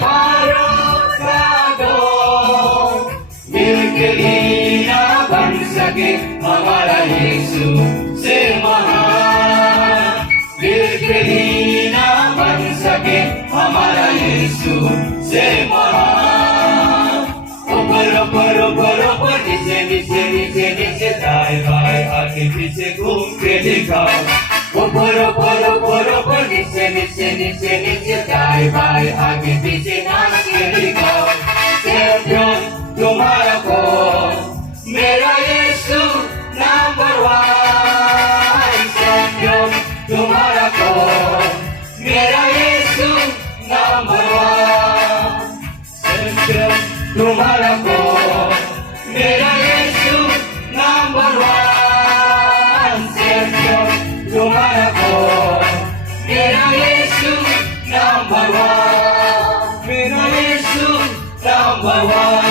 Para sa सके हमारा यीशु से महान, दिल के हीना बन सके हमारा यीशु से महान। ऊपर ऊपर ऊपर ऊपर नीचे नीचे नीचे नीचे दाएं बाएं आगे पीछे घूम के दिखाओ। ऊपर ऊपर ऊपर ऊपर नीचे नीचे नीचे नीचे दाएं बाएं आगे पीछे नाच के दिखाओ। चैंपियन तुम्हारा कौन, मेरा यीशु नंबर वन। चैंपियन तुम्हारा कौन, मेरा यीशु नंबर वन। चैंपियन तुम्हारा कौन, मेरा यीशु नंबर वन। चैंपियन तुम्हारा कौन, मेरा यीशु नंबर वन। मेरा यीशु नंबर वन।